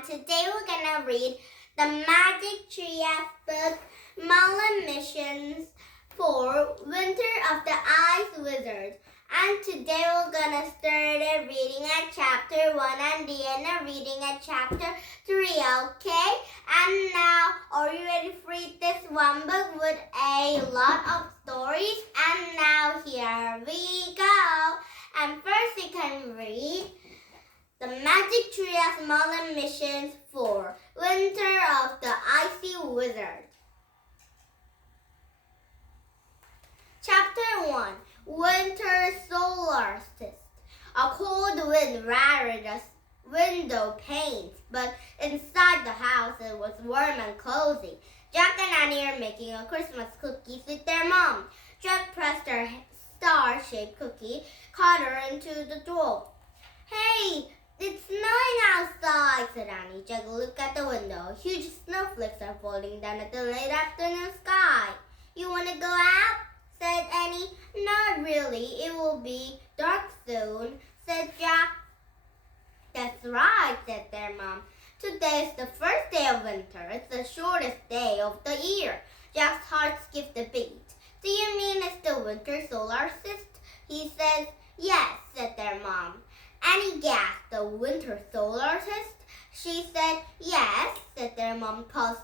and today we're gonna read the Magic Tree book, Merlin Missions for Winter of the Ice Wizard. And today we're gonna start reading at chapter 1 and the end of reading at chapter 3, okay? And now, are you ready to read this one book with a lot of stories? And now here we go. And first you can read the Magic Tree Merlin Missions for Winter of the Icy Wizard. Chapter 1, Winter Solstice. A cold wind rattled the window panes, but inside the house it was warm and cozy. Jack and Annie are making a Christmas cookies with their mom. Jack pressed her star-shaped cookie cutter into the door. "Hey, it's snowing outside," said Annie. Jack looked at the window. Huge snowflakes are falling down at the late afternoon sky. "You want to go out?" said Annie. "Not really. It will be dark soon," said Jack. "That's right," said their mom. "Today is the first day of winter. It's the shortest day of the year." Jack's heart skipped a beat. "Do you mean it's the winter solstice?" he said. "Yes," said their mom. Annie gasped. "The winter solstice?" she said. "Yes," said their mom. Paused.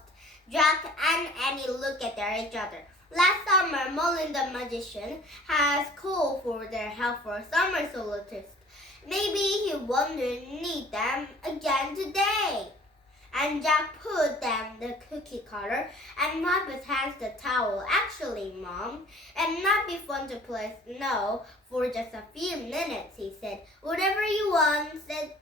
Jack and Annie looked at each other. Last summer, Merlin the magician has called for their help for summer solstice. Maybe he won't need them again today. And Jack put down the cookie cutter and wiped his hands with the towel. "Actually, Mom, it might be fun to play snow for just a few minutes," he said. "Whatever you want," said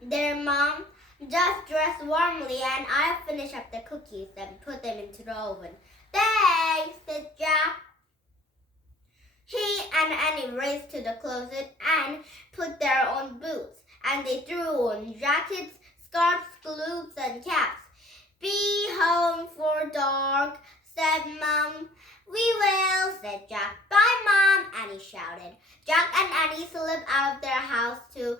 their mom. "Just dress warmly and I'll finish up the cookies and put them into the oven." "Thanks," said Jack. He and Annie raced to the closet and put their own boots, and they threw on jackets, scarves, gloves, and caps. "Be home for dark," said Mom. "We will," said Jack. "Bye, Mom," Annie shouted. Jack and Annie slipped out of their house to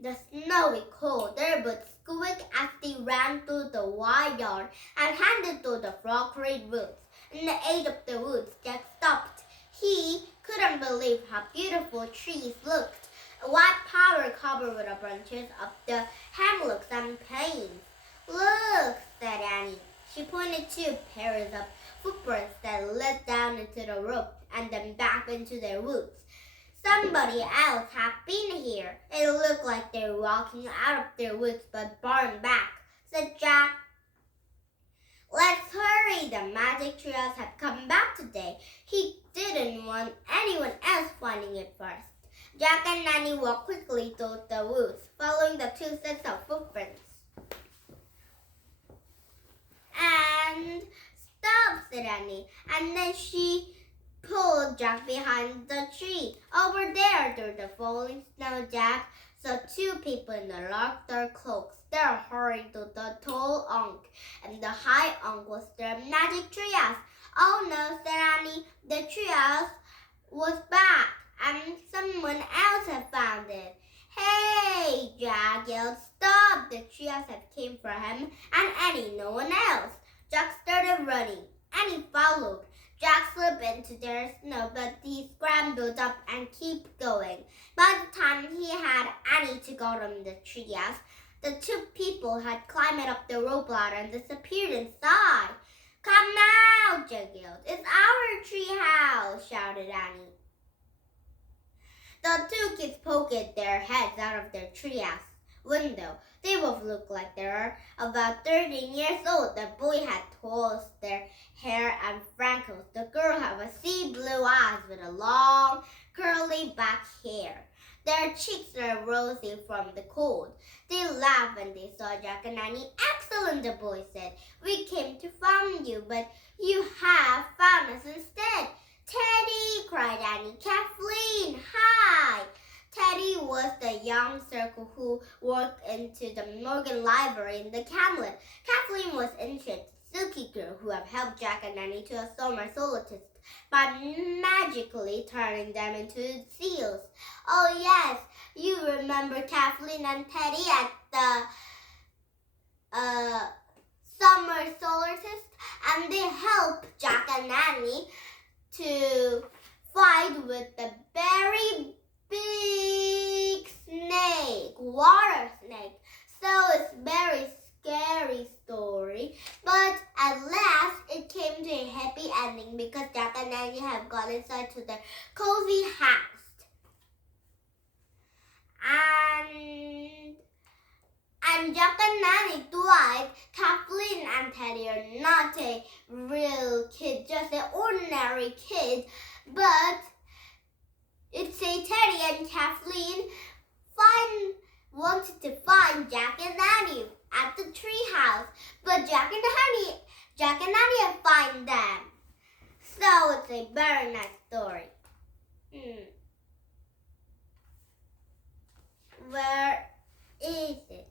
the snowy cold. Their boots squeaked as they ran through the wide yard and handed through the frost-covered woods. In the edge of the woods, Jack stopped. He couldn't believe how beautiful trees looked. A white powder covered with the branches of the hemlocks and pines. "Look," said Annie. She pointed to pairs of footprints that led down into the road and then back into the woods. Somebody else had been here. It looked like they were walking out of their woods but barring back, said Jack. "Let's hurry. The magic trios had come back today." He didn't want anyone else finding it first. Jack and Nanny walked quickly through the woods, following the two sets of footprints. "And stop," said Annie, and then she pulled Jack behind the tree. Over there, through the falling snow, Jack saw two people in the dark cloaks. They were hurrying to the tall oak, and the high oak was their magic treehouse. "Oh no," said Annie, "the treehouse was back, and someone else had found it." "Hey!" Jack yelled. "Stop!" The treehouse had came for him and Annie, no one else. Jack started running. Annie followed. Jack slipped into their snow, but he scrambled up and kept going. By the time he had Annie to go on the treehouse, the two people had climbed up the rope ladder and disappeared inside. "Come now!" Jack yelled. "It's our treehouse!" shouted Annie. The two kids poked their heads out of their treehouse window. They both looked like they were about 13 years old. The boy had tossed their hair and freckles. The girl had sea blue eyes with a long, curly back hair. Their cheeks were rosy from the cold. They laughed when they saw Jack and Annie. "Excellent," the boy said. "We came to find you, but you have found us instead." "Teddy!" cried Annie. "Kathleen! Hi!" Teddy was the young circle who worked into the Morgan Library in the Camlet. Kathleen was ancient, silky girl who had helped Jack and Annie to a summer solstice by magically turning them into seals. "Oh yes, you remember Kathleen and Teddy at the summer solstice, and they help Jack and Annie to fight with the very big snake, water snake. So it's very scary story, but at last it came to a happy ending because Jack and Annie have gone inside to their cozy house. And Jack and Nanny thrived. Kathleen and Teddy are not a real kid, just an ordinary kid. But it's a Teddy and Kathleen wanted to find Jack and Nanny at the tree house. But Jack and Nanny have find them. So it's a very nice story. Where is it?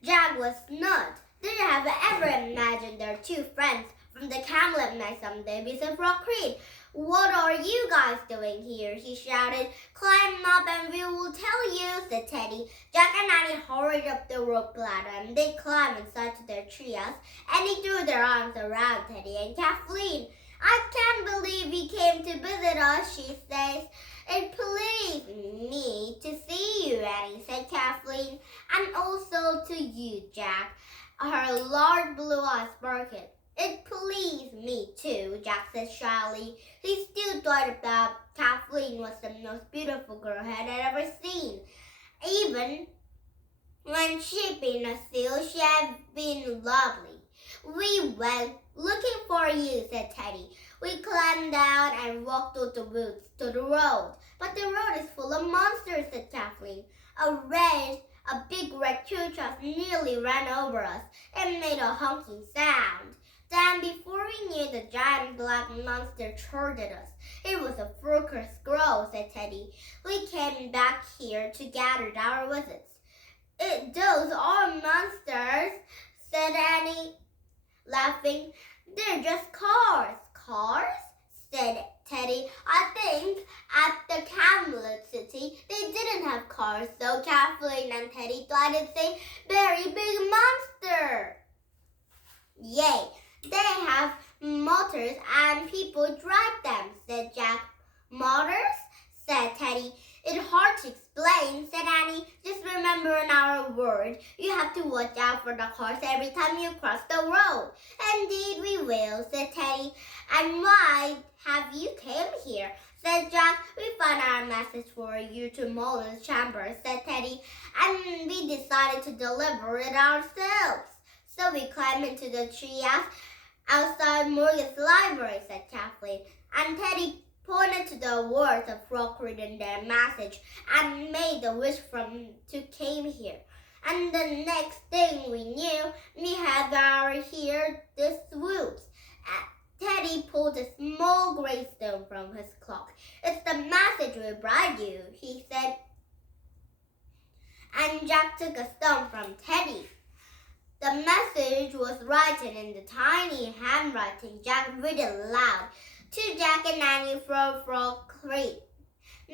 Jack was not. Didn't have ever imagined their two friends from the Camelot might someday be some Frog Creek. What are you guys doing here? He shouted. Climb up and we will tell you, said Teddy. Jack and Annie hurried up the rope ladder and they climbed inside to their treehouse. Annie threw their arms around Teddy and Kathleen. I can't believe you came to visit us, she says. It pleased me to see you, Annie, said Kathleen, and also to you, Jack. Her large blue eyes sparkled. It pleased me too, Jack said shyly. He still thought that Kathleen was the most beautiful girl he had ever seen. Even when she'd been a seal, she had been lovely. We went looking for you, said Teddy. We climbed down and walked through the woods to the road. But the road is full of monsters, said Kathleen. A big red choo-choo nearly ran over us and made a honking sound. Then before we knew, the giant black monster charged at us. It was a furry squirrel, said Teddy. We came back here to gather our visits. Those are monsters, said Annie, laughing. They're just cars. Cars? Said Teddy. I think at the Camelot City they didn't have cars, so Kathleen and Teddy thought it's a very big monster. Yay! They have motors and people drive them, said Jack. Motors? Said Teddy. It's hard to explain, said Annie. Just remember our word. You have to watch out for the cars every time you cross the road. Indeed we will, said Teddy. And why have you came here? Said Jack. We found our message for you to Merlin's chamber, said Teddy. And we decided to deliver it ourselves. So we climbed into the treehouse outside Morgan's library, said Kathleen. And Teddy pointed to the words of Frog Creek in their message and made the wish to came here. And the next thing we knew, we had this woods. Teddy pulled a small gray stone from his cloak. It's the message we brought you, he said. And Jack took a stone from Teddy. The message was written in the tiny handwriting. Jack read it loud. To Jack and Annie from Frog Creek.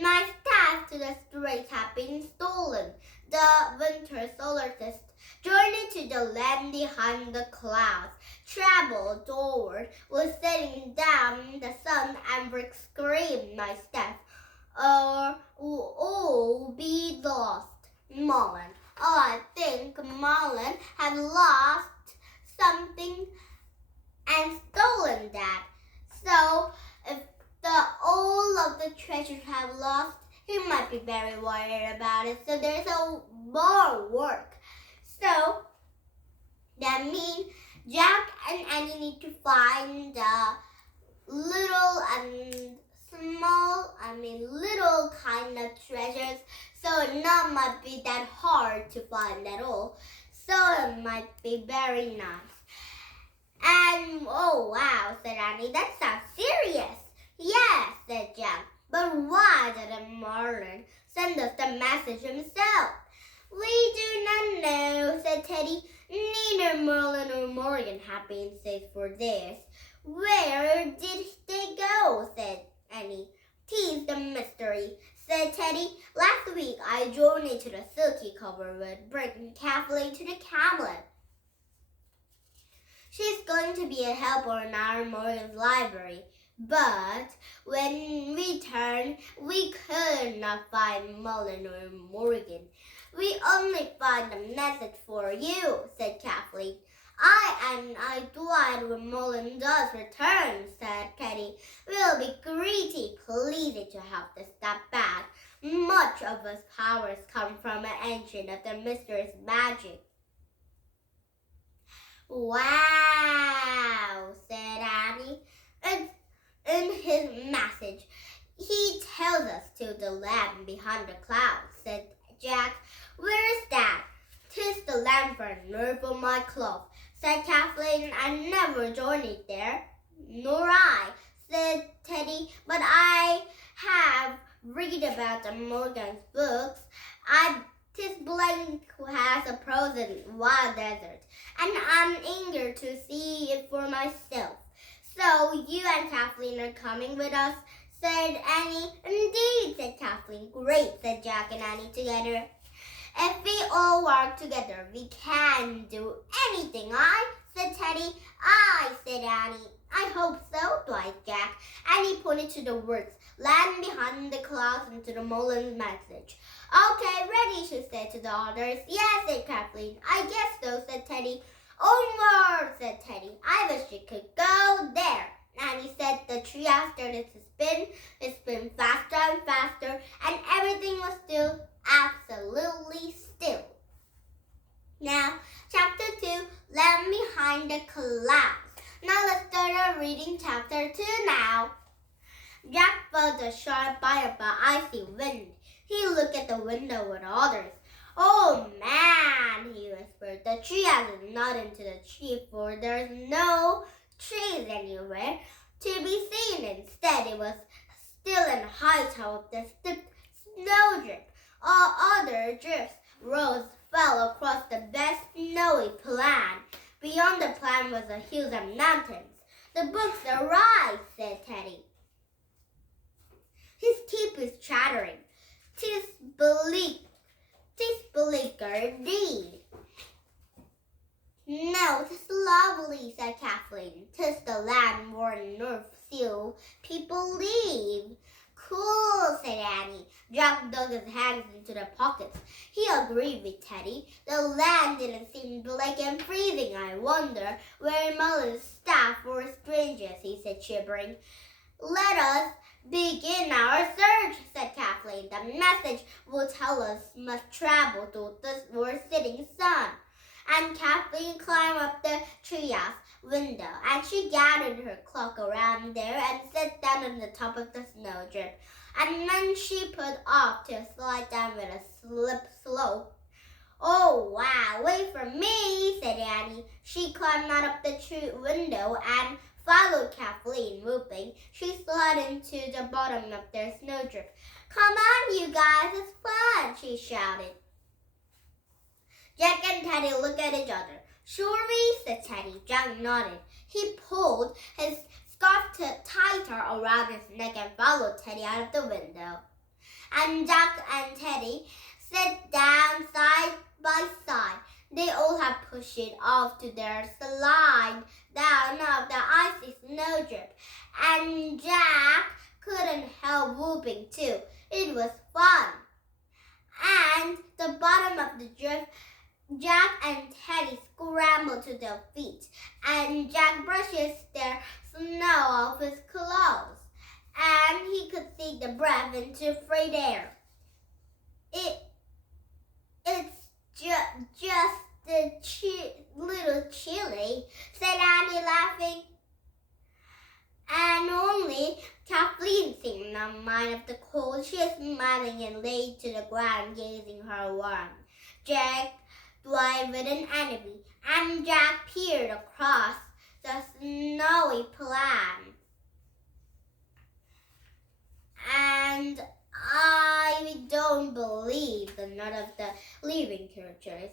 My staff to the streets have been stolen. The winter solstice journey to the land behind the clouds. Travel toward was setting down the sun and brick scream my staff. Or will all be lost. Merlin. Oh, I think Merlin had lost something and stolen that. So, if all of the treasures have lost, he might be very worried about it. So there's more work. So that means Jack and Annie need to find the little kind of treasures. So it might be that hard to find at all. So it might be very nice. And, oh wow, said Annie, that sounds serious. Yes, said Jack, but why didn't Merlin send us the message himself? We do not know, said Teddy. Neither Merlin or Morgan have been safe for this. Where did they go, said Annie. Tease the mystery, said Teddy. Last week I journeyed to the silky covered wood, bringing Kathleen to the Camelot. She's going to be a helper in our Morgan's library. But when we returned, we could not find Merlin or Morgan. We only find a message for you, said Kathleen. I'm glad when Merlin does return, said Teddy. We'll be greatly pleased to help us step back. Much of his powers come from an ancient of the mysterious magic. Wow, said Annie. In his message, he tells us to the land behind the clouds, said Jack. Where's that? 'Tis the land for north of my cloth, said Kathleen. I never journeyed there. Nor I, said Teddy, but I have read about the Morgan's books. 'Tis blank who has a frozen wild desert, and I'm eager to see it for myself. So you and Kathleen are coming with us, said Annie. Indeed, said Kathleen. Great, said Jack and Annie together. If we all work together, we can do anything, said Teddy. Said Annie. I hope so, replied Jack. Annie pointed to the words, land behind the clouds, and to the Merlin's message. Okay, ready, she said to the others. Yes, said Kathleen. I guess so, said Teddy. Onward, said Teddy. I wish we could go there. Annie said the tree started to spin. It spun faster and faster, and everything was still, absolutely still. Now, chapter 2, Land Behind the Clouds. Now let's start our reading chapter 2 now. Jack felt a sharp bite of an icy wind. He looked at the window with others. Oh man, he whispered. The tree hasn't nodded into the tree, for there's no trees anywhere to be seen. Instead, it was still in high top of the stiff snowdrift. All other drifts rose, fell across the vast snowy plain. Beyond the plain was the hills and mountains. The books are right, said Teddy. His teeth was chattering. 'Tis bleaker indeed. No, 'tis lovely, said Kathleen. 'Tis the land where North Seal people live. Cool, said Annie. Jack dug his hands into the pockets. He agreed with Teddy. The land didn't seem bleak and freezing. I wonder where Merlin's staff or strangers, he said, shivering. Let us begin our search, said Kathleen. The message will tell us must travel to the setting sun. And Kathleen climbed up the treehouse window, and she gathered her cloak around there and sat down on the top of the snowdrift. And then she put off to slide down with a slope. Oh, wow, wait for me, said Annie. She climbed out of the tree window and followed Kathleen, whooping. She slid into the bottom of their snowdrift. Come on, you guys, it's fun, she shouted. Jack and Teddy looked at each other. Sure we, said Teddy. Jack nodded. He pulled his scarf tighter around his neck and followed Teddy out of the window. And Jack and Teddy sat down side by side. They all had pushed it off to their slide down of the icy snowdrift. And Jack couldn't help whooping too. It was fun. And the bottom of the drift, Jack and Teddy scrambled to their feet, and Jack brushes their snow off his clothes, and he could see the breath into free air. It's just little chilly, said Annie, laughing. And only Kathleen seemed not mind of the cold. She was smiling and lay to the ground, gazing her warm. Jack Dwight with an enemy, and Jack peered across the snowy plain. And I don't believe that none of the living creatures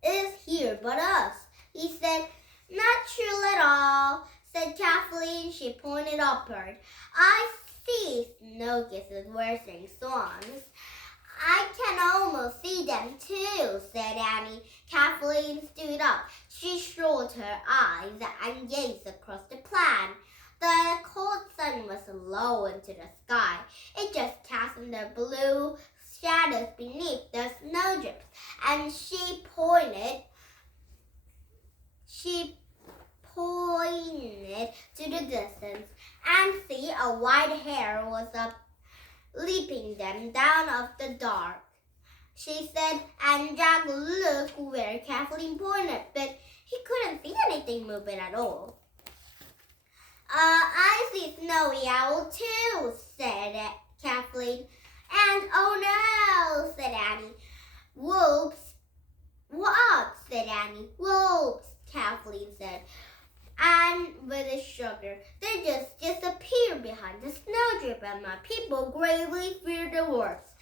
is here but us, he said. Not true at all, said Kathleen. She pointed upward. I see snow kisses wearing swans. I can almost see them too, said Annie. Kathleen stood up. She shut her eyes and gazed across the plain. The cold sun was low into the sky. It just cast in the blue shadows beneath the snowdrifts, and she pointed to the distance, and see a white hare was up, leaping them down of the dark. She said, and Jack looked where Kathleen pointed, but he couldn't see anything moving at all. I see Snowy Owl too, said Kathleen. And oh no, said Annie. Wolves. What? said Annie. Wolves, Kathleen said. And with a sugar, they just disappeared behind the snowdrift, and my people gravely feared the worst.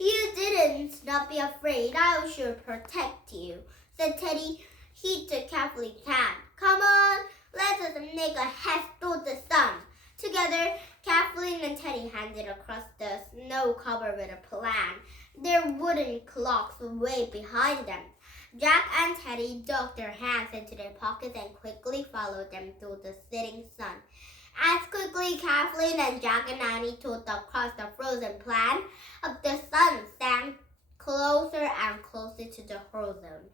You didn't not be afraid. I should protect you, said Teddy. He took Kathleen's hand. Come on, let us make a head toward the sun. Together, Kathleen and Teddy handed across the snow covered with a plan. Their wooden clocks waved behind them. Jack and Teddy dug their hands into their pockets and quickly followed them through the setting sun. As quickly, Kathleen and Jack and Annie trotted across the frozen plain. The sun sank closer and closer to the horizon.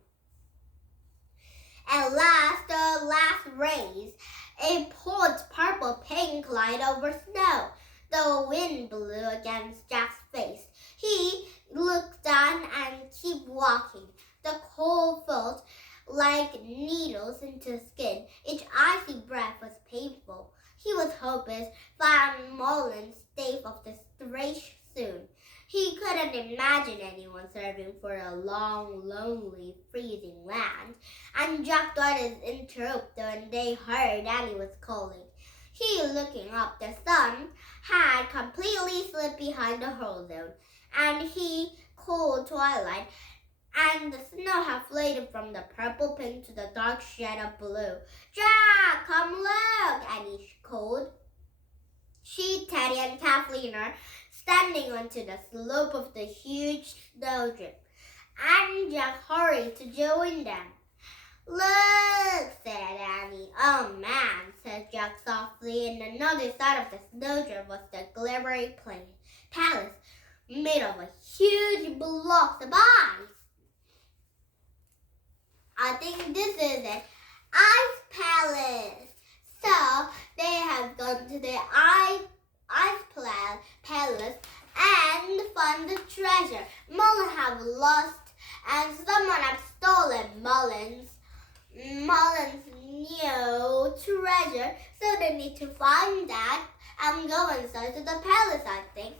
At last, the last rays, a poured purple-pink light over snow. The wind blew against Jack's face. He looked down and kept walking. The cold felt like needles into his skin. Each icy breath was painful. He was hopeless, find Merlin's stave of the stretch soon. He couldn't imagine anyone serving for a long, lonely, freezing land. And Jack started to interrupt when they heard Annie was calling. He, looking up, the sun had completely slipped behind the horizon, and he cold twilight, and the snow had faded from the purple pink to the dark shade of blue. Jack, come look, Annie called. She, Teddy, and Kathleen are standing onto the slope of the huge snowdrift, and Jack hurried to join them. Look, said Annie. Oh man, said Jack softly, and on the other side of the snowdrift was the glittering palace made of a huge blocks of ice. I think this is an ice palace. So they have gone to the ice palace and found the treasure. Merlin have lost, and someone have stolen Merlin's new treasure. So they need to find that and go inside to the palace, I think.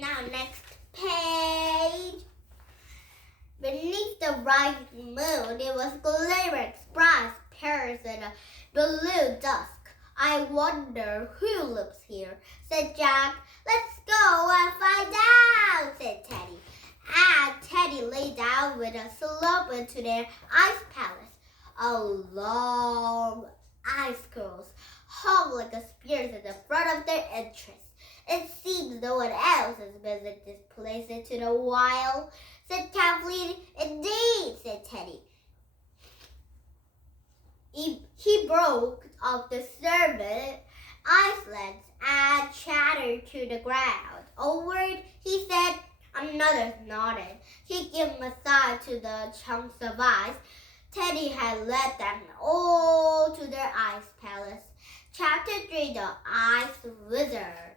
Now next page. Beneath the rising moon, it was glittering bright pairs in a blue dusk. I wonder who lives here, said Jack. Let's go and find out, said Teddy. And Teddy lay down with a slope into their ice palace. A long ice curls hung like a spears at the front of their entrance. It seems no one else has visited this place into the wild, said Kathleen. Indeed, said Teddy. He broke off the servant icelands and chattered to the ground. A word, he said. Another nodded. He gave a sigh to the chunks of ice. Teddy had led them all to their ice palace. Chapter 3, The Ice Wizard.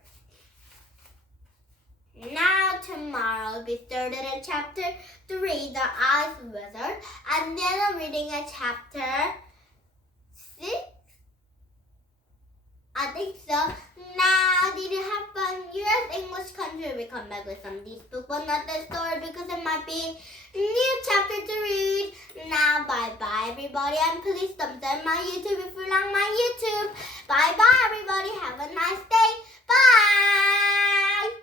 Now tomorrow will be started at chapter 3, The Ice Wizard, and then I'm reading at chapter 6. I think so. Now, did you have fun? U.S. English Country. We come back with some of these books, but not the story because it might be new chapter to read. Now, bye-bye, everybody, and please subscribe my YouTube if you like my YouTube. Bye-bye, everybody. Have a nice day. Bye.